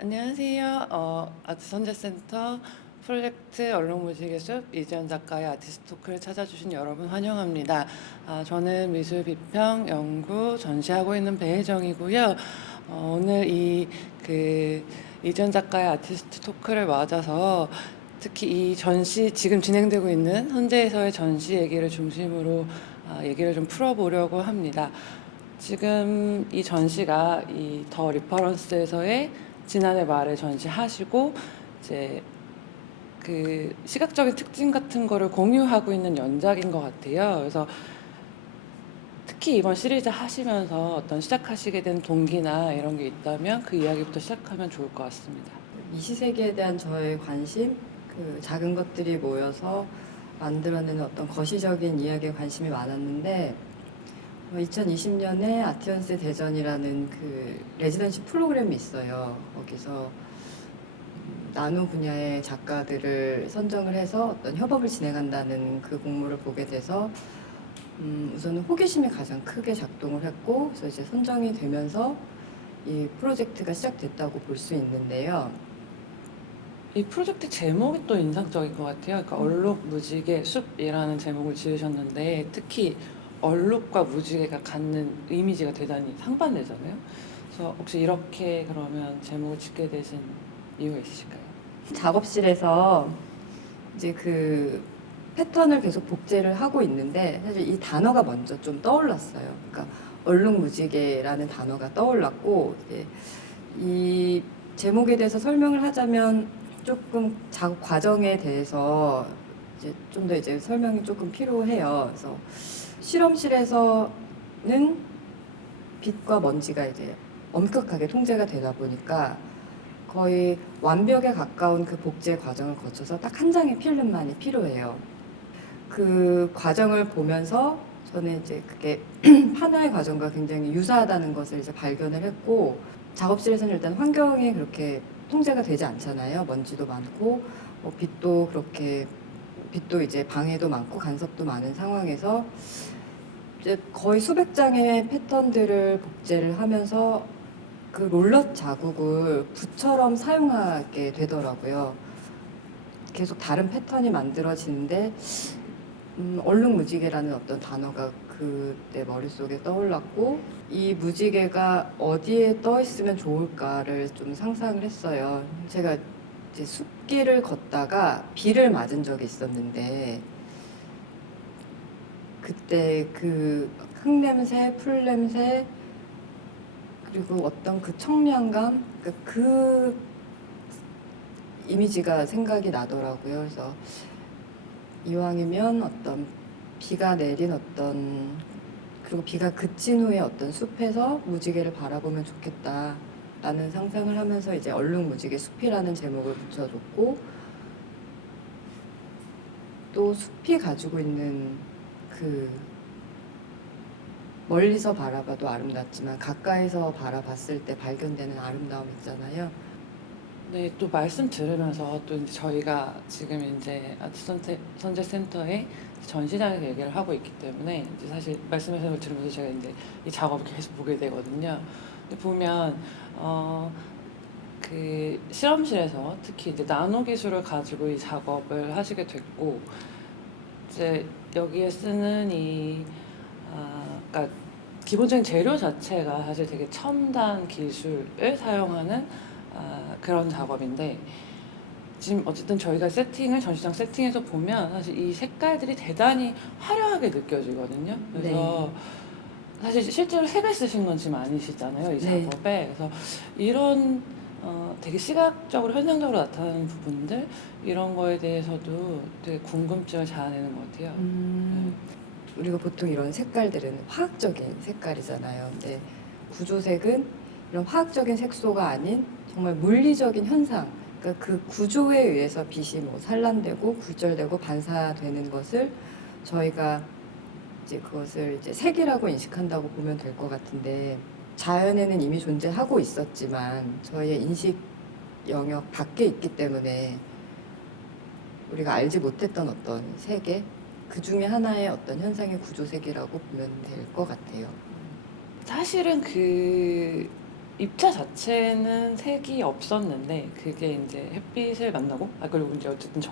안녕하세요. 아트선재센터 프로젝트 언론무지개 숲 이지연 작가의 아티스트 토크를 찾아주신 여러분 환영합니다. 저는 미술 비평 연구 전시하고 있는 배혜정이고요. 오늘 이지연 작가의 아티스트 토크를 맞아서 특히 이 전시 지금 진행되고 있는 현재에서의 전시 얘기를 중심으로 얘기를 좀 풀어보려고 합니다. 지금 이 전시가 이 더 리퍼런스에서의 지난해 말에 전시하시고 이제 그 시각적인 특징 같은 거를 공유하고 있는 연작인 것 같아요. 그래서 특히 이번 시리즈 하시면서 어떤 시작하시게 된 동기나 이런 게 있다면 그 이야기부터 시작하면 좋을 것 같습니다. 이 시세계에 대한 저의 관심, 그 작은 것들이 모여서 만들어내는 어떤 거시적인 이야기에 관심이 많았는데 2020년에 아티언스 대전이라는 그 레지던시 프로그램이 있어요. 거기서 나노 분야의 작가들을 선정을 해서 어떤 협업을 진행한다는 그 공모를 보게 돼서 우선은 호기심이 가장 크게 작동을 했고, 그래서 이제 선정이 되면서 이 프로젝트가 시작됐다고 볼 수 있는데요. 이 프로젝트 제목이 또 인상적인 것 같아요. 그러니까 얼룩 무지개 숲이라는 제목을 지으셨는데 특히 얼룩과 무지개가 갖는 이미지가 대단히 상반되잖아요. 그래서 혹시 이렇게 그러면 제목을 짓게 되신 이유가 있으실까요? 작업실에서 이제 그 패턴을 계속 복제를 하고 있는데 사실 이 단어가 먼저 좀 떠올랐어요. 그러니까 얼룩무지개라는 단어가 떠올랐고, 이제 이 제목에 대해서 설명을 하자면 조금 작업 과정에 대해서 이제 좀 더 이제 설명이 조금 필요해요. 그래서 실험실에서는 빛과 먼지가 이제 엄격하게 통제가 되다 보니까 거의 완벽에 가까운 그 복제 과정을 거쳐서 딱 한 장의 필름만이 필요해요. 그 과정을 보면서 저는 이제 그게 판화의 과정과 굉장히 유사하다는 것을 이제 발견을 했고, 작업실에서는 일단 환경이 그렇게 통제가 되지 않잖아요. 먼지도 많고 빛도 이제 방해도 많고 간섭도 많은 상황에서 이제 거의 수백 장의 패턴들을 복제를 하면서 그 롤러 자국을 붓처럼 사용하게 되더라고요. 계속 다른 패턴이 만들어지는데 얼룩무지개라는 어떤 단어가 그때 머릿속에 떠올랐고, 이 무지개가 어디에 떠 있으면 좋을까를 좀 상상을 했어요. 제가 이제 숲길을 걷다가 비를 맞은 적이 있었는데 그때 그 흙냄새, 풀냄새, 그리고 어떤 그 청량감, 그 이미지가 생각이 나더라고요. 그래서 이왕이면 어떤 비가 내린 어떤, 그리고 비가 그친 후에 어떤 숲에서 무지개를 바라보면 좋겠다라는 상상을 하면서 이제 얼룩무지개 숲이라는 제목을 붙여줬고, 또 숲이 가지고 있는 그 멀리서 바라봐도 아름답지만 가까이서 바라봤을 때 발견되는 아름다움 있잖아요. 네, 또 말씀 들으면서 또 이제 저희가 지금 이제 아트선재센터의 전시장에서 얘기를 하고 있기 때문에 이제 사실 말씀하신 걸 들으면서 제가 이제 이 작업을 계속 보게 되거든요. 근데 보면 그 실험실에서 특히 이제 나노 기술을 가지고 이 작업을 하시게 됐고 이제 여기에 쓰는 그러니까 기본적인 재료 자체가 사실 되게 첨단 기술을 사용하는 그런 작업인데 지금 어쨌든 저희가 전시장 세팅에서 보면 사실 이 색깔들이 대단히 화려하게 느껴지거든요. 그래서 사실 실제로 색을 쓰신 건 지금 아니시잖아요, 이 네. 작업에. 그래서 이런 되게 시각적으로 현상적으로 나타나는 부분들 이런 거에 대해서도 되게 궁금증을 자아내는 것 같아요. 우리가 보통 이런 색깔들은 화학적인 색깔이잖아요. 근데 구조색은 이런 화학적인 색소가 아닌 정말 물리적인 현상, 그러니까 그 구조에 의해서 빛이 뭐 산란되고 굴절되고 반사되는 것을 저희가 이제 그것을 이제 색이라고 인식한다고 보면 될 것 같은데, 자연에는 이미 존재하고 있었지만 저희의 인식 영역 밖에 있기 때문에 우리가 알지 못했던 어떤 세계, 그 중에 하나의 어떤 현상의 구조색이라고 보면 될 것 같아요. 사실은 그 입자 자체는 색이 없었는데 그게 이제 햇빛을 만나고 그리고 이제 어쨌든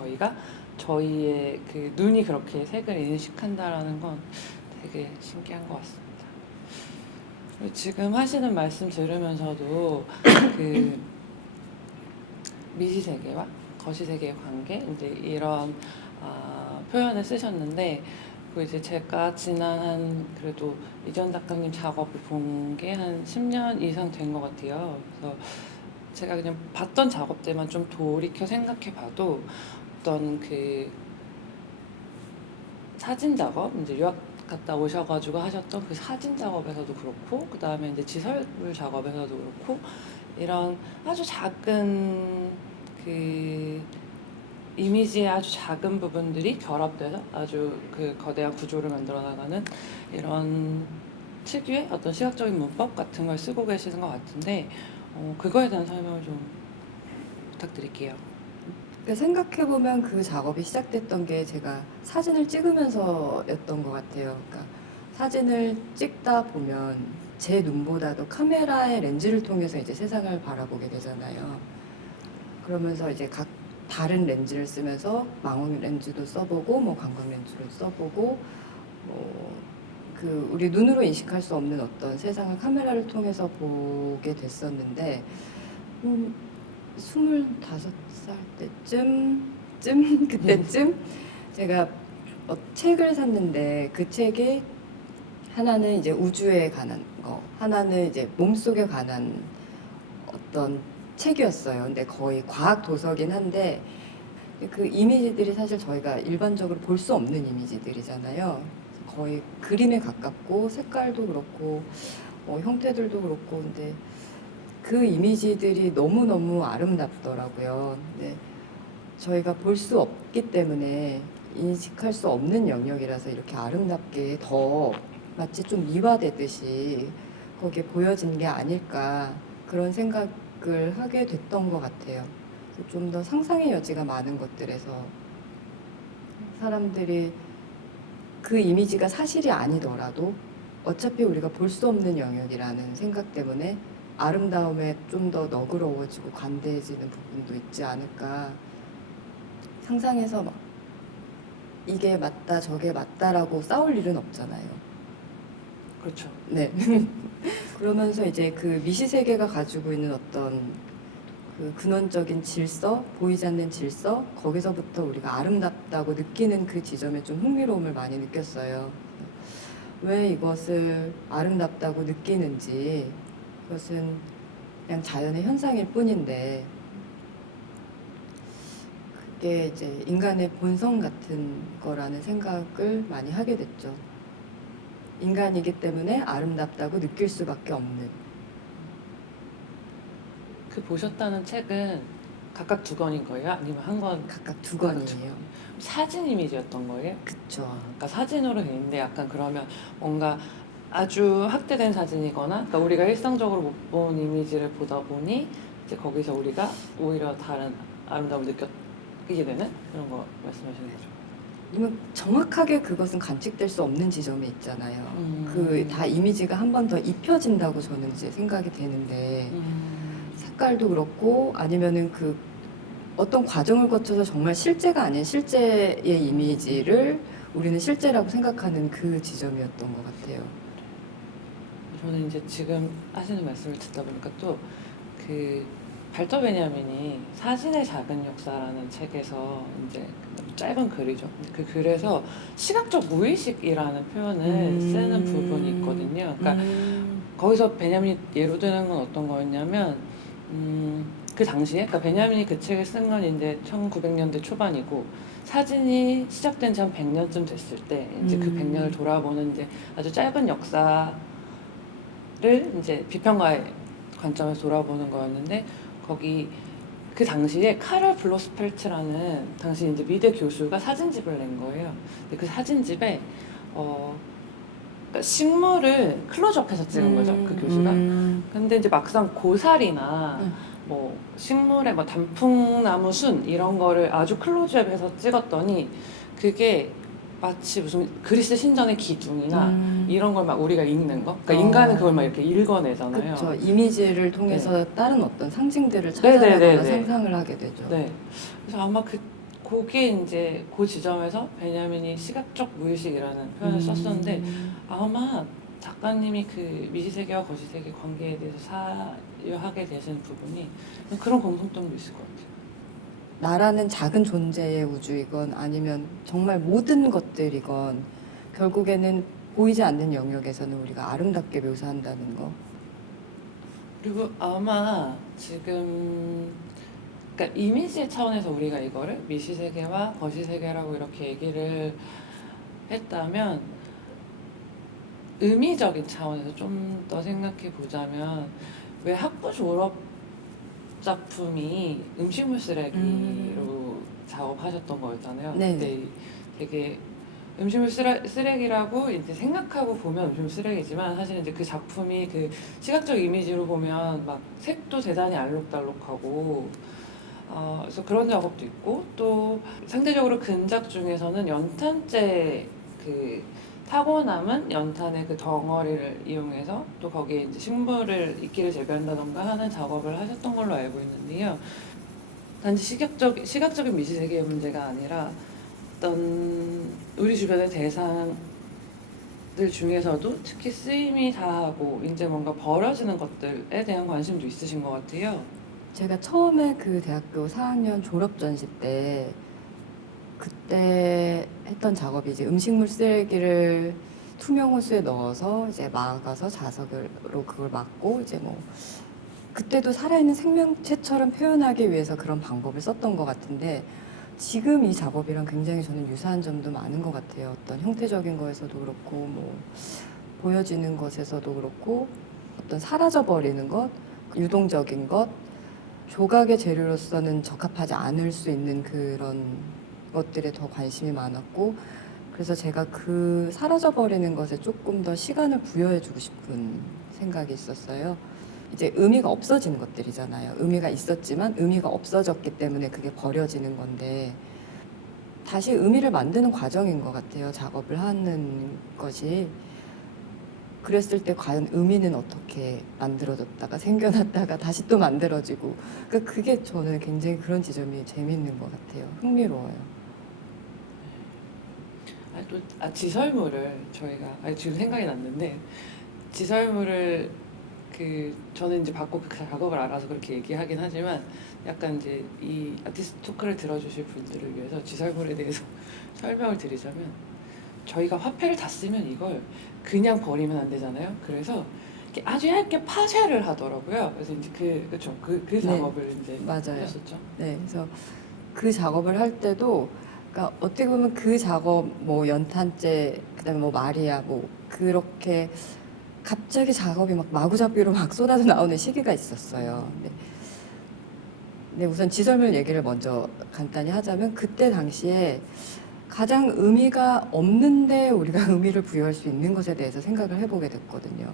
저희의 그 눈이 그렇게 색을 인식한다라는 건 되게 신기한 것 같습니다. 그리고 지금 하시는 말씀 들으면서도 그 미시세계와 거시세계의 관계 이제 이런 표현을 쓰셨는데 그 이제 제가 지난 한 그래도 이전 작가님 작업을 본 게 한 10년 이상 된 것 같아요. 그래서 제가 그냥 봤던 작업들만 좀 돌이켜 생각해 봐도 어떤 그 사진 작업, 이제 유학 갔다 오셔가지고 하셨던 그 사진 작업에서도 그렇고, 그 다음에 이제 지설물 작업에서도 그렇고, 이런 아주 작은 그 이미지의 아주 작은 부분들이 결합돼서 아주 그 거대한 구조를 만들어 나가는 이런 특유의 어떤 시각적인 문법 같은 걸 쓰고 계시는 것 같은데, 그거에 대한 설명을 좀 부탁드릴게요. 생각해보면 그 작업이 시작됐던 게 제가 사진을 찍으면서였던 것 같아요. 그러니까 사진을 찍다 보면 제 눈보다도 카메라의 렌즈를 통해서 이제 세상을 바라보게 되잖아요. 그러면서 이제 각 다른 렌즈를 쓰면서 망원 렌즈도 써보고 뭐 광각 렌즈도 써보고 그 우리 눈으로 인식할 수 없는 어떤 세상을 카메라를 통해서 보게 됐었는데 25살 때쯤 그때쯤 제가 책을 샀는데 그 책이 하나는 이제 우주에 관한 거, 하나는 이제 몸속에 관한 어떤 책이었어요. 근데 거의 과학 도서긴 한데 그 이미지들이 사실 저희가 일반적으로 볼 수 없는 이미지들이잖아요. 거의 그림에 가깝고 색깔도 그렇고 형태들도 그렇고 근데 그 이미지들이 너무너무 아름답더라고요. 근데 저희가 볼 수 없기 때문에 인식할 수 없는 영역이라서 이렇게 아름답게 더 마치 좀 미화되듯이 거기에 보여진 게 아닐까 그런 생각을 하게 됐던 것 같아요. 좀 더 상상의 여지가 많은 것들에서 사람들이 그 이미지가 사실이 아니더라도 어차피 우리가 볼 수 없는 영역이라는 생각 때문에 아름다움에 좀 더 너그러워지고 관대해지는 부분도 있지 않을까. 상상해서 막 이게 맞다 저게 맞다라고 싸울 일은 없잖아요. 그렇죠. 네. 그러면서 이제 그 미시세계가 가지고 있는 어떤 그 근원적인 질서, 보이지 않는 질서, 거기서부터 우리가 아름답다고 느끼는 그 지점에 좀 흥미로움을 많이 느꼈어요. 왜 이것을 아름답다고 느끼는지, 그것은 그냥 자연의 현상일 뿐인데, 그게 이제 인간의 본성 같은 거라는 생각을 많이 하게 됐죠. 인간이기 때문에 아름답다고 느낄 수밖에 없는. 그 보셨다는 책은 각각 두 권인 거예요? 아니면 한 권? 각각 두 권이에요. 사진 이미지였던 거예요? 그쵸. 그러니까 사진으로 돼 있는데 약간 그러면 뭔가 아주 확대된 사진이거나 그러니까 우리가 일상적으로 못 본 이미지를 보다 보니 이제 거기서 우리가 오히려 다른 아름다움을 느끼게 되는 그런 거 말씀하시는 거죠? 아니면 정확하게 그것은 관측될 수 없는 지점이 있잖아요. 그 다 이미지가 한 번 더 입혀진다고 저는 이제 생각이 되는데 색깔도 그렇고 아니면은 그 어떤 과정을 거쳐서 정말 실제가 아닌 실제의 이미지를 우리는 실제라고 생각하는 그 지점이었던 것 같아요. 저는 이제 지금 하시는 말씀을 듣다 보니까 또 그 발터 베냐민이 사진의 작은 역사라는 책에서 이제 짧은 글이죠. 그 글에서 시각적 무의식이라는 표현을 쓰는 부분이 있거든요. 그러니까 거기서 베냐민이 예로 드는 건 어떤 거였냐면 그 당시에 그러니까 베냐민이 그 책을 쓴 건 이제 1900년대 초반이고 사진이 시작된 지 한 100년쯤 됐을 때 이제 그 100년을 돌아보는 이제 아주 짧은 역사를 이제 비평가의 관점에서 돌아보는 거였는데 거기 그 당시에 카를 블로스펠트라는 당시 이제 미대 교수가 사진집을 낸 거예요. 근데 그 사진집에 그러니까 식물을 클로즈업해서 찍은 거죠, 그 교수가. 근데 이제 막상 고사리나 뭐 식물의 뭐 단풍나무 순 이런 거를 아주 클로즈업해서 찍었더니 그게 마치 무슨 그리스 신전의 기둥이나 음. 이런 걸 막 우리가 읽는 거. 그러니까 어. 인간은 그걸 막 이렇게 읽어내잖아요. 그렇죠. 이미지를 통해서 다른 어떤 상징들을 네네네네. 찾아내거나 상상을 하게 되죠. 네. 그래서 아마 그게 이제 그 지점에서 베냐민이 시각적 무의식이라는 표현을 썼었는데 아마 작가님이 그 미시세계와 거시세계 관계에 대해서 사유하게 되시는 부분이 그런 공통점도 있을 것 같아요. 나라는 작은 존재의 우주이건 아니면 정말 모든 것들이건 결국에는 보이지 않는 영역에서는 우리가 아름답게 묘사한다는 거. 그리고 아마 지금 그러니까 이미지 차원에서 우리가 이거를 미시세계와 거시세계라고 이렇게 얘기를 했다면 의미적인 차원에서 좀 더 생각해 보자면 왜 학부 졸업 작품이 음식물 쓰레기로 작업하셨던 거였잖아요. 네. 근데 되게 음식물 쓰레기라고 이제 생각하고 보면 음식물 쓰레기지만 사실 이제 그 작품이 그 시각적 이미지로 보면 막 색도 대단히 알록달록하고 그래서 그런 작업도 있고 또 상대적으로 근작 중에서는 연탄재 그 타고 남은 연탄의 그 덩어리를 이용해서 또 거기에 이제 식물을 이끼를 재배한다던가 하는 작업을 하셨던 걸로 알고 있는데요. 단지 시각적인 미시세계의 문제가 아니라 어떤 우리 주변의 대상들 중에서도 특히 쓰임이 다하고 이제 뭔가 벌어지는 것들에 대한 관심도 있으신 것 같아요. 제가 처음에 그 대학교 4학년 졸업 전시 때 그때 했던 작업이 이제 음식물 쓰레기를 투명 호스에 넣어서 이제 막아서 자석으로 그걸 막고 이제 뭐 그때도 살아있는 생명체처럼 표현하기 위해서 그런 방법을 썼던 것 같은데 지금 이 작업이랑 굉장히 저는 유사한 점도 많은 것 같아요. 어떤 형태적인 거에서도 그렇고 뭐 보여지는 것에서도 그렇고 어떤 사라져버리는 것, 유동적인 것, 조각의 재료로서는 적합하지 않을 수 있는 그런 것들에 더 관심이 많았고 그래서 제가 그 사라져버리는 것에 조금 더 시간을 부여해주고 싶은 생각이 있었어요. 이제 의미가 없어지는 것들이잖아요. 의미가 있었지만 의미가 없어졌기 때문에 그게 버려지는 건데 다시 의미를 만드는 과정인 것 같아요. 작업을 하는 것이. 그랬을 때 과연 의미는 어떻게 만들어졌다가 생겨났다가 다시 또 만들어지고 그러니까 그게 저는 굉장히 그런 지점이 재밌는 것 같아요. 흥미로워요. 지설물을 저희가 지금 생각이 났는데 지설물을 저는 이제 받고 그 작업을 알아서 그렇게 얘기하긴 하지만 약간 이제 이 아티스트 토크를 들어주실 분들을 위해서 지설물에 대해서 설명을 드리자면 저희가 화폐를 다 쓰면 이걸 그냥 버리면 안 되잖아요. 그래서 이렇게 아주 얇게 파쇄를 하더라고요. 그래서 이제 그 작업을 이제 맞아요. 하셨었죠. 네, 그래서 그 작업을 할 때도 그러니까 어떻게 보면 그 작업 뭐 연탄재 그다음에 뭐 마리아 뭐 그렇게 갑자기 작업이 막 마구잡이로 막 쏟아져 나오는 시기가 있었어요. 네, 우선 지설물 얘기를 먼저 간단히 하자면 그때 당시에 가장 의미가 없는데 우리가 의미를 부여할 수 있는 것에 대해서 생각을 해보게 됐거든요.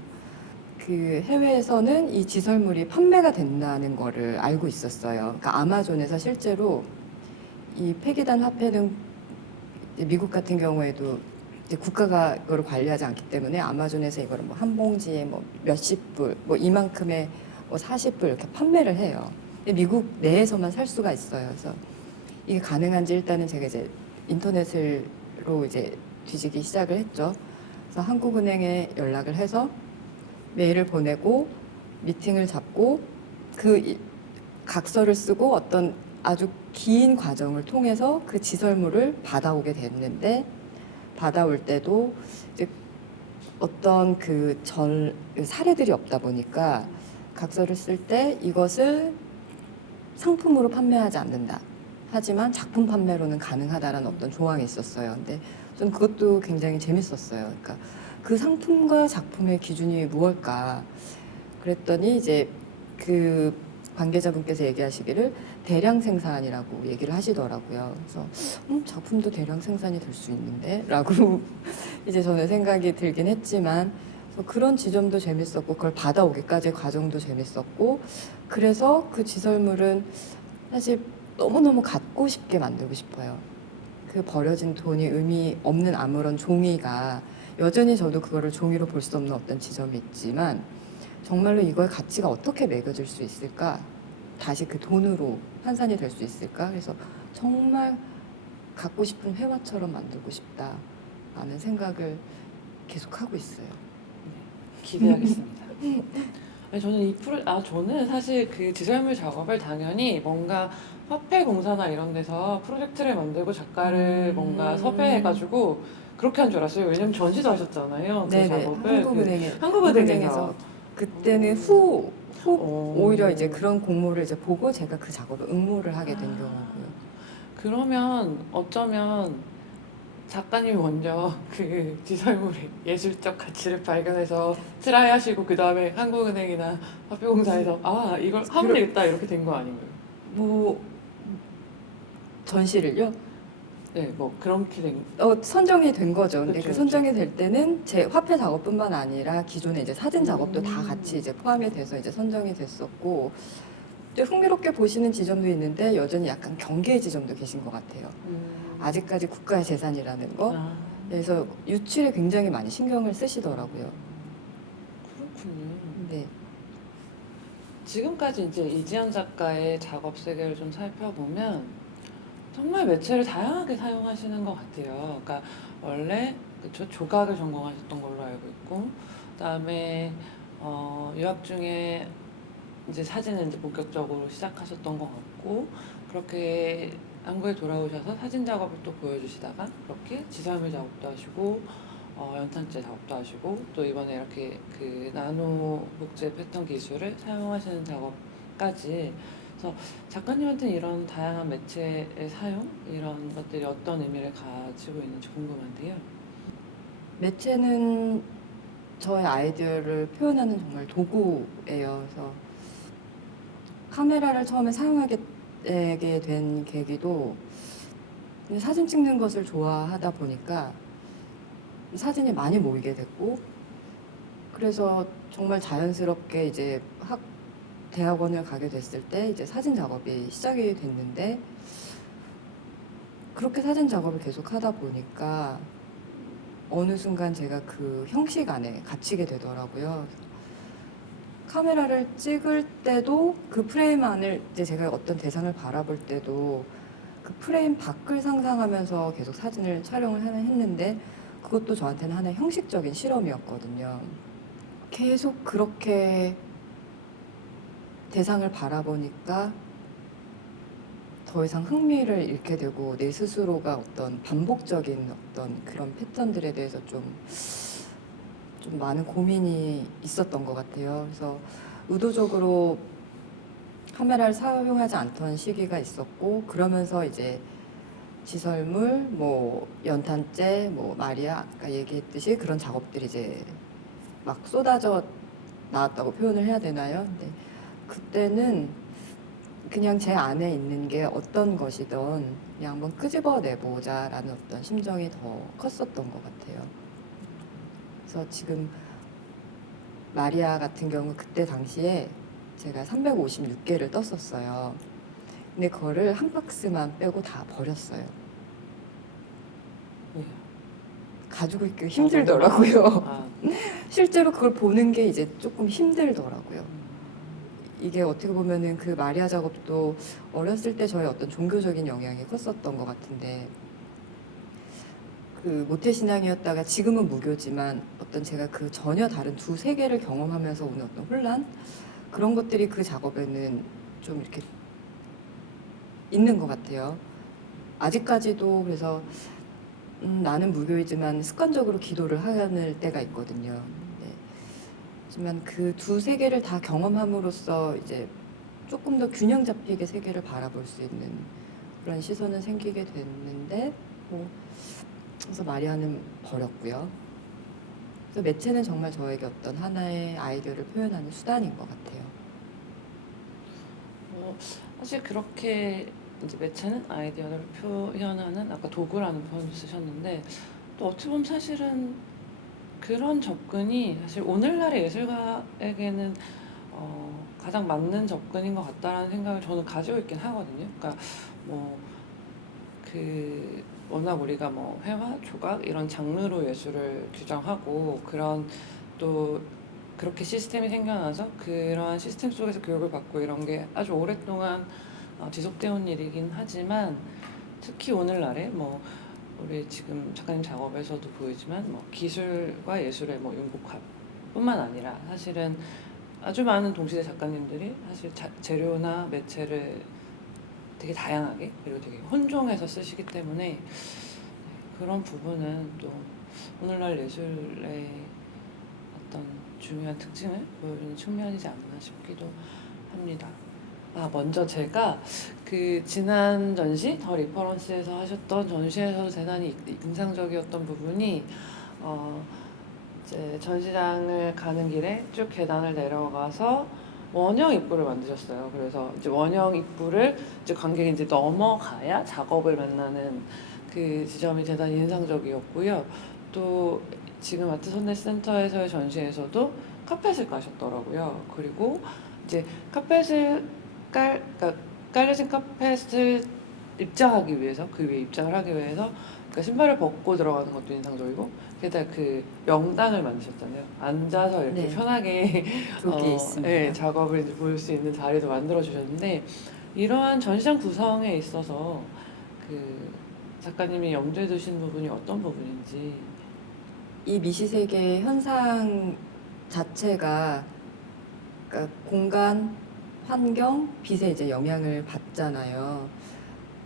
그 해외에서는 이 지설물이 판매가 된다는 거를 알고 있었어요. 그러니까 아마존에서 실제로 이 폐기단 화폐는 미국 같은 경우에도 이제 국가가 이거를 관리하지 않기 때문에 아마존에서 이거를 뭐 한 봉지에 뭐 몇십 불, 뭐 이만큼에 뭐 40불 이렇게 판매를 해요. 근데 미국 내에서만 살 수가 있어요. 그래서 이게 가능한지 일단은 제가 이제 인터넷으로 이제 뒤지기 시작을 했죠. 그래서 한국은행에 연락을 해서 메일을 보내고 미팅을 잡고 그 각서를 쓰고 어떤 아주 긴 과정을 통해서 그 지설물을 받아오게 됐는데 받아올 때도 이제 어떤 사례들이 없다 보니까 각서를 쓸 때 이것을 상품으로 판매하지 않는다. 하지만 작품 판매로는 가능하다라는 어떤 조항이 있었어요. 근데 저는 그것도 굉장히 재밌었어요. 그러니까 그 상품과 작품의 기준이 무엇일까? 그랬더니 이제 그 관계자분께서 얘기하시기를 대량 생산이라고 얘기를 하시더라고요. 그래서 작품도 대량 생산이 될 수 있는데? 라고 이제 저는 생각이 들긴 했지만 그런 지점도 재밌었고 그걸 받아오기까지의 과정도 재밌었고 그래서 그 지설물은 사실 너무너무 갖고 싶게 만들고 싶어요. 그 버려진 돈이 의미 없는 아무런 종이가 여전히 저도 그거를 종이로 볼 수 없는 어떤 지점이 있지만 정말로 이거의 가치가 어떻게 매겨질 수 있을까? 다시 그 돈으로 환산이 될 수 있을까? 그래서 정말 갖고 싶은 회화처럼 만들고 싶다라는 생각을 계속 하고 있어요. 기대하겠습니다. 아니, 저는 사실 그 지설물 작업을 당연히 뭔가 화폐 공사나 이런 데서 프로젝트를 만들고 작가를 뭔가 섭외해가지고 그렇게 한 줄 알았어요. 왜냐면 전시도 하셨잖아요. 그 네네. 작업을. 한국은행에 한국은행에서. 그때는 후 오. 오히려 이제 그런 공모를 이제 보고 제가 그 작업을 응모를 하게 된 아. 경우고요. 그러면 어쩌면 작가님이 먼저 그 지설물의 예술적 가치를 발견해서 트라이 하시고 그 다음에 한국은행이나 화폐공사에서 아 이걸 하면 되겠다 이렇게 된 거 아닌가요? 뭐 전시를요? 네, 뭐 그렇게 된. 선정이 된 거죠. 근데 그쵸, 그 선정이 될 때는 제 화폐 작업뿐만 아니라 기존의 이제 사진 작업도 다 음. 같이 이제 포함이 돼서 이제 선정이 됐었고, 또 흥미롭게 보시는 지점도 있는데 여전히 약간 경계의 지점도 계신 것 같아요. 아직까지 국가의 재산이라는 거. 아, 그래서 유출에 굉장히 많이 신경을 쓰시더라고요. 그렇군요. 네. 지금까지 이제 이지연 작가의 작업 세계를 좀 살펴보면 정말 매체를 다양하게 사용하시는 것 같아요. 그러니까 원래 그쵸, 조각을 전공하셨던 걸로 알고 있고, 그다음에 유학 중에 이제 사진을 이제 본격적으로 시작하셨던 것 같고, 그렇게 한국에 돌아오셔서 사진 작업을 또 보여주시다가 그렇게 지설물 작업도 하시고 연탄재 작업도 하시고 또 이번에 이렇게 그 나노 복제 패턴 기술을 사용하시는 작업까지. 그래서 작가님한테는 이런 다양한 매체의 사용 이런 것들이 어떤 의미를 가지고 있는지 궁금한데요. 매체는 저의 아이디어를 표현하는 정말 도구예요. 그래서 카메라를 처음에 사용하게 된 계기도 그냥 사진 찍는 것을 좋아하다 보니까 사진이 많이 모이게 됐고, 그래서 정말 자연스럽게 이제 대학원을 가게 됐을 때 이제 사진 작업이 시작이 됐는데, 그렇게 사진 작업을 계속 하다 보니까 어느 순간 제가 그 형식 안에 갇히게 되더라고요. 카메라를 찍을 때도 그 프레임 안을 이제 제가 어떤 대상을 바라볼 때도 그 프레임 밖을 상상하면서 계속 사진을 촬영을 했는데, 그것도 저한테는 하나의 형식적인 실험이었거든요. 계속 그렇게 대상을 바라보니까 더 이상 흥미를 잃게 되고 내 스스로가 어떤 반복적인 어떤 그런 패턴들에 대해서 좀 많은 고민이 있었던 것 같아요. 그래서 의도적으로 카메라를 사용하지 않던 시기가 있었고, 그러면서 이제 지설물, 뭐 연탄재, 뭐 마리아 아까 얘기했듯이 그런 작업들이 이제 막 쏟아져 나왔다고 표현을 해야 되나요? 근데 그때는 그냥 제 안에 있는 게 어떤 것이든 그냥 한번 끄집어내보자라는 어떤 심정이 더 컸었던 것 같아요. 그래서 지금 마리아 같은 경우 그때 당시에 제가 356개를 떴었어요. 근데 그거를 한 박스만 빼고 다 버렸어요. 왜요? 가지고 있기가 힘들더라고요. 아, 실제로 그걸 보는 게 이제 조금 힘들더라고요. 이게 어떻게 보면은 그 마리아 작업도 어렸을 때 저의 어떤 종교적인 영향이 컸었던 것 같은데, 그 모태신앙이었다가 지금은 무교지만 어떤 제가 그 전혀 다른 두 세계를 경험하면서 오는 어떤 혼란, 그런 것들이 그 작업에는 좀 이렇게 있는 것 같아요. 아직까지도. 그래서 나는 무교이지만 습관적으로 기도를 하는 때가 있거든요. 네. 하지만 그 두 세계를 다 경험함으로써 이제 조금 더 균형 잡히게 세계를 바라볼 수 있는 그런 시선은 생기게 됐는데, 그래서 마리아는 버렸고요. 그래서 매체는 정말 저에게 어떤 하나의 아이디어를 표현하는 수단인 것 같아요. 사실 그렇게 이제 매체는 아이디어를 표현하는 아까 도구라는 표현을 쓰셨는데 또 어떻게 보면 사실은 그런 접근이 사실 오늘날의 예술가에게는 가장 맞는 접근인 것 같다라는 생각을 저는 가지고 있긴 하거든요. 그러니까 뭐 워낙 우리가 뭐 회화, 조각 이런 장르로 예술을 규정하고 그런 또 그렇게 시스템이 생겨나서 그러한 시스템 속에서 교육을 받고 이런 게 아주 오랫동안 지속되어 온 일이긴 하지만 특히 오늘날에 뭐 우리 지금 작가님 작업에서도 보이지만 뭐 기술과 예술의 뭐 융복합뿐만 아니라 사실은 아주 많은 동시대 작가님들이 사실 재료나 매체를 되게 다양하게 그리고 되게 혼종해서 쓰시기 때문에 그런 부분은 또 오늘날 예술의 어떤 중요한 특징을 보여주는 측면이지 않나 싶기도 합니다. 먼저 제가 그 지난 전시 더 리퍼런스에서 하셨던 전시에서도 대단히 인상적이었던 부분이 이제 전시장을 가는 길에 쭉 계단을 내려가서 원형 입구를 만드셨어요. 그래서 이제 원형 입구를 이제 관객이 이제 넘어가야 작업을 만나는 그 지점이 대단히 인상적이었고요. 또 지금 아트 선대 센터에서의 전시에서도 카펫을 까셨더라고요. 그리고 이제 카펫을 그러니까 깔려진 카펫을 입장하기 위해서 그 위에 입장을 하기 위해서 그러니까 신발을 벗고 들어가는 것도 인상적이고 게다가 그 명당을 만드셨잖아요. 앉아서 이렇게 네. 편하게 그게 있습니다. 예, 작업을 이제 볼 수 있는 자리도 만들어 주셨는데 이러한 전시장 구성에 있어서 그 작가님이 염두에 두신 부분이 어떤 부분인지. 이 미시세계 현상 자체가 그러니까 공간, 환경, 빛에 이제 영향을 받잖아요.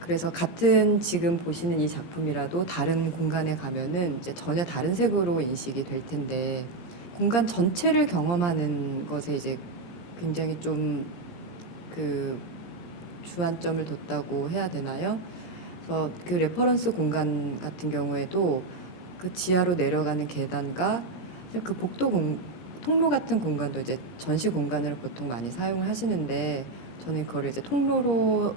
그래서 같은 지금 보시는 이 작품이라도 다른 공간에 가면은 이제 전혀 다른 색으로 인식이 될 텐데 공간 전체를 경험하는 것에 이제 굉장히 좀 그 주안점을 뒀다고 해야 되나요? 그래서 그 레퍼런스 공간 같은 경우에도 그 지하로 내려가는 계단과 그 통로 같은 공간도 이제 전시 공간으로 보통 많이 사용을 하시는데 저는 그걸 이제 통로로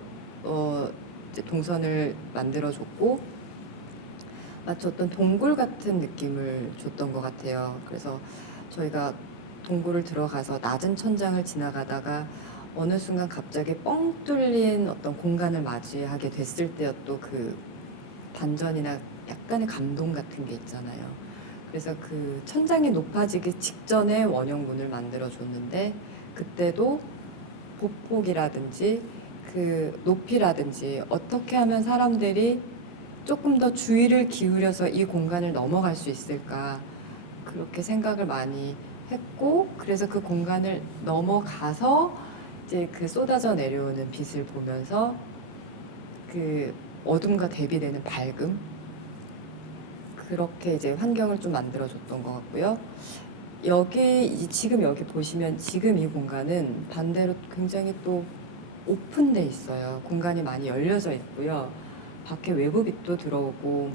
이제 동선을 만들어 줬고 마치 어떤 동굴 같은 느낌을 줬던 것 같아요. 그래서 저희가 동굴을 들어가서 낮은 천장을 지나가다가 어느 순간 갑자기 뻥 뚫린 어떤 공간을 맞이하게 됐을 때의 또 그 반전이나 약간의 감동 같은 게 있잖아요. 그래서 그 천장이 높아지기 직전에 원형문을 만들어 줬는데 그때도 보폭이라든지 그 높이라든지 어떻게 하면 사람들이 조금 더 주의를 기울여서 이 공간을 넘어갈 수 있을까 그렇게 생각을 많이 했고 그래서 그 공간을 넘어가서 이제 그 쏟아져 내려오는 빛을 보면서 그 어둠과 대비되는 밝음 그렇게 이제 환경을 좀 만들어줬던 것 같고요. 지금 여기 보시면 지금 이 공간은 반대로 굉장히 또 오픈돼 있어요. 공간이 많이 열려져 있고요. 밖에 외부 빛도 들어오고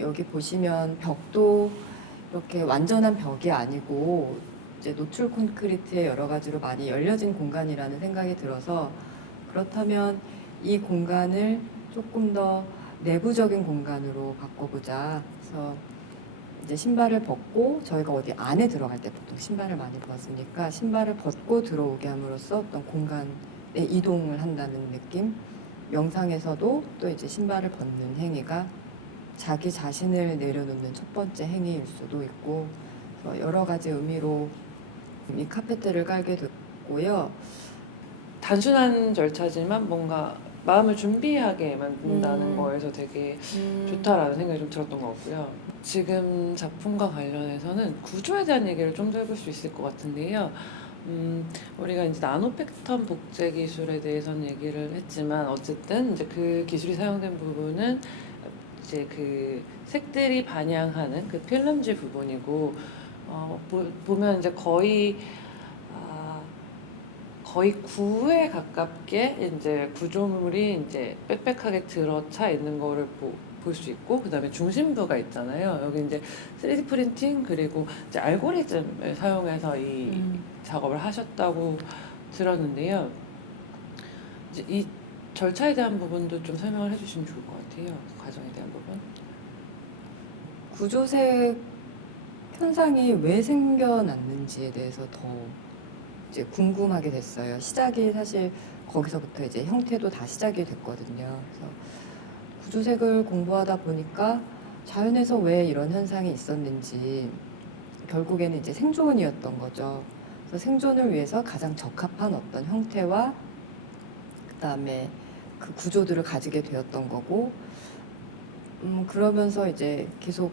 여기 보시면 벽도 이렇게 완전한 벽이 아니고 이제 노출 콘크리트에 여러 가지로 많이 열려진 공간이라는 생각이 들어서 그렇다면 이 공간을 조금 더 내부적인 공간으로 바꿔보자. 그래서 이제 신발을 벗고 저희가 어디 안에 들어갈 때 보통 신발을 많이 벗으니까 신발을 벗고 들어오게 함으로써 어떤 공간에 이동을 한다는 느낌. 명상에서도 또 이제 신발을 벗는 행위가 자기 자신을 내려놓는 첫 번째 행위일 수도 있고 여러 가지 의미로 이 카페트를 깔게 됐고요. 단순한 절차지만 뭔가 마음을 준비하게 만든다는 음. 거에서 되게 좋다라는 생각이 좀 들었던 것 같고요. 지금 작품과 관련해서는 구조에 대한 얘기를 좀 더 해볼 수 있을 것 같은데요. 우리가 이제 나노 패턴 복제 기술에 대해서는 얘기를 했지만 어쨌든 이제 그 기술이 사용된 부분은 이제 그 색들이 반영하는 그 필름지 부분이고 보면 이제 거의 구에 가깝게 이제 구조물이 이제 빽빽하게 들어차 있는 거를 볼 수 있고 그다음에 중심부가 있잖아요. 여기 이제 3D 프린팅 그리고 이제 알고리즘을 사용해서 이 작업을 하셨다고 들었는데요. 이제 이 절차에 대한 부분도 좀 설명을 해주시면 좋을 것 같아요. 그 과정에 대한 부분. 구조색 현상이 왜 생겨났는지에 대해서 더 이제 궁금하게 됐어요. 시작이 사실 거기서부터 이제 형태도 다 시작이 됐거든요. 그래서 구조색을 공부하다 보니까 자연에서 왜 이런 현상이 있었는지 결국에는 이제 생존이었던 거죠. 그래서 생존을 위해서 가장 적합한 어떤 형태와 그다음에 그 구조들을 가지게 되었던 거고, 그러면서 이제 계속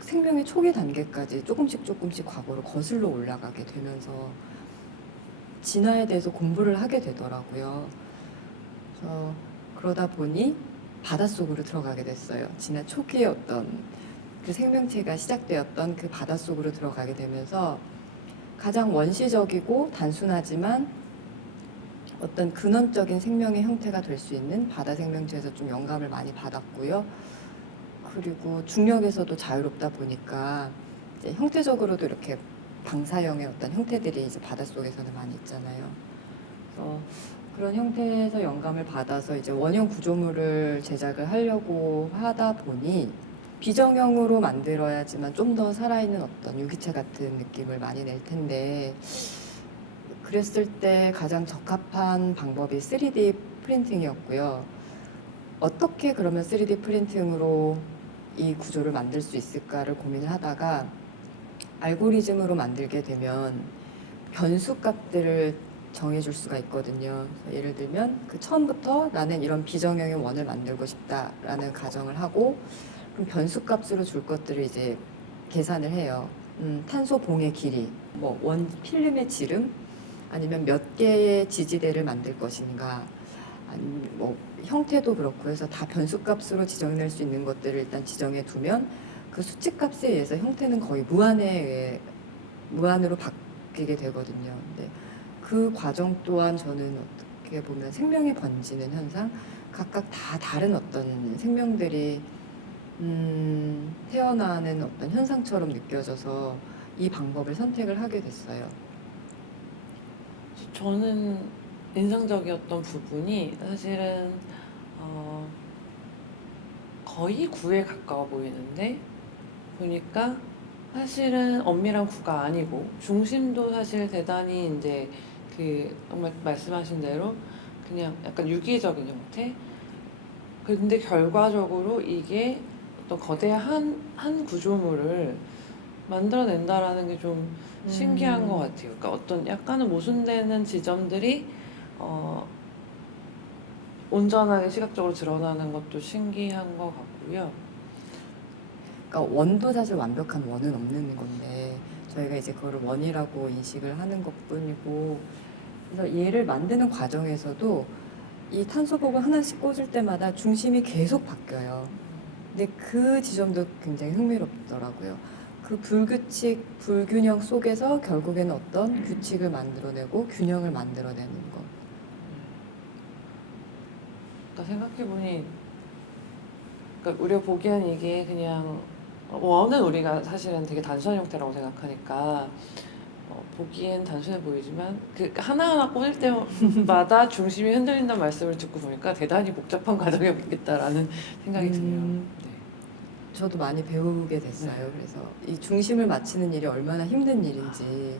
생명의 초기 단계까지 조금씩 과거로 거슬러 올라가게 되면서 진화에 대해서 공부를 하게 되더라고요. 그래서 그러다 보니 바닷속으로 들어가게 됐어요. 진화 초기의 어떤 그 생명체가 시작되었던 그 바닷속으로 들어가게 되면서 가장 원시적이고 단순하지만 어떤 근원적인 생명의 형태가 될 수 있는 바다 생명체에서 좀 영감을 많이 받았고요. 그리고 중력에서도 자유롭다 보니까 이제 형태적으로도 이렇게 방사형의 어떤 형태들이 이제 바닷속에서는 많이 있잖아요. 그래서 그런 형태에서 영감을 받아서 이제 원형 구조물을 제작을 하려고 하다 보니 비정형으로 만들어야지만 좀 더 살아있는 어떤 유기체 같은 느낌을 많이 낼 텐데, 그랬을 때 가장 적합한 방법이 3D 프린팅이었고요. 어떻게 그러면 3D 프린팅으로 이 구조를 만들 수 있을까를 고민을 하다가 알고리즘으로 만들게 되면 변수값들을 정해줄 수가 있거든요. 예를 들면 그 처음부터 나는 이런 비정형의 원을 만들고 싶다라는 가정을 하고, 그럼 변수값으로 줄 것들을 이제 계산을 해요. 탄소 봉의 길이, 뭐 원 필름의 지름, 아니면 몇 개의 지지대를 만들 것인가, 아니면 뭐 형태도 그렇고 해서 다 변수값으로 지정될 수 있는 것들을 일단 지정해 두면 그 수치값에 의해서 형태는 거의 무한으로 바뀌게 되거든요. 근데 그 과정 또한 저는 어떻게 보면 생명이 번지는 현상, 각각 다 다른 어떤 생명들이 태어나는 어떤 현상처럼 느껴져서 이 방법을 선택을 하게 됐어요. 저는 인상적이었던 부분이 사실은 거의 구에 가까워 보이는데 보니까 사실은 엄밀한 구가 아니고 중심도 사실 대단히 이제 그 정말 말씀하신 대로 그냥 약간 유기적인 형태. 근데 결과적으로 이게 어떤 거대한 한 구조물을 만들어낸다라는 게 좀 신기한 것 같아요. 그러니까 어떤 약간은 모순되는 지점들이 온전하게 시각적으로 드러나는 것도 신기한 것 같고요. 그러니까 원도 사실 완벽한 원은 없는 건데 저희가 이제 그거를 원이라고 인식을 하는 것뿐이고, 그래서 얘를 만드는 과정에서도 이 탄소복을 하나씩 꽂을 때마다 중심이 계속 바뀌어요. 근데 그 지점도 굉장히 흥미롭더라고요. 그 불규칙, 불균형 속에서 결국에는 어떤 규칙을 만들어내고 균형을 만들어내는 것. 그러니까 생각해보니 그러니까 우리가 보기엔 이게 그냥 원은 우리가 사실은 되게 단순한 형태라고 생각하니까 보기엔 단순해 보이지만 그 하나하나 꽂을 때마다 중심이 흔들린다는 말씀을 듣고 보니까 대단히 복잡한 과정이었겠다라는 생각이 드네요. 네. 저도 많이 배우게 됐어요. 네. 그래서 이 중심을 맞추는 일이 얼마나 힘든 일인지,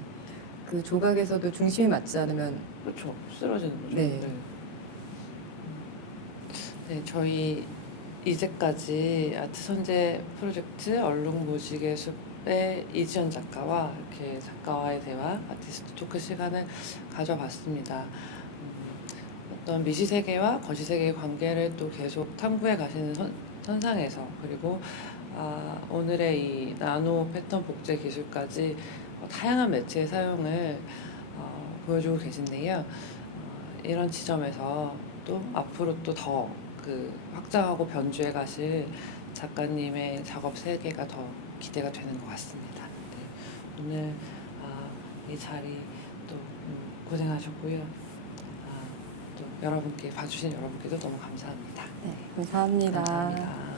그 조각에서도 중심이 맞지 않으면 그렇죠. 쓰러지는 거죠. 네. 네, 저희 이제까지 아트 선재 프로젝트 얼룩무지개 숲의 이지연 작가와 이렇게 작가와의 대화, 아티스트 토크 시간을 가져봤습니다. 어떤 미시세계와 거시세계의 관계를 또 계속 탐구해 가시는 선상에서, 그리고 오늘의 이 나노 패턴 복제 기술까지 다양한 매체의 사용을 보여주고 계신데요. 이런 지점에서 또 앞으로 또 더 그 확장하고 변주해 가실 작가님의 작업 세계가 더 기대가 되는 것 같습니다. 네, 오늘 이 자리 또 고생하셨고요. 또 여러분께 봐주신 여러분께도 너무 감사합니다. 네, 감사합니다. 감사합니다.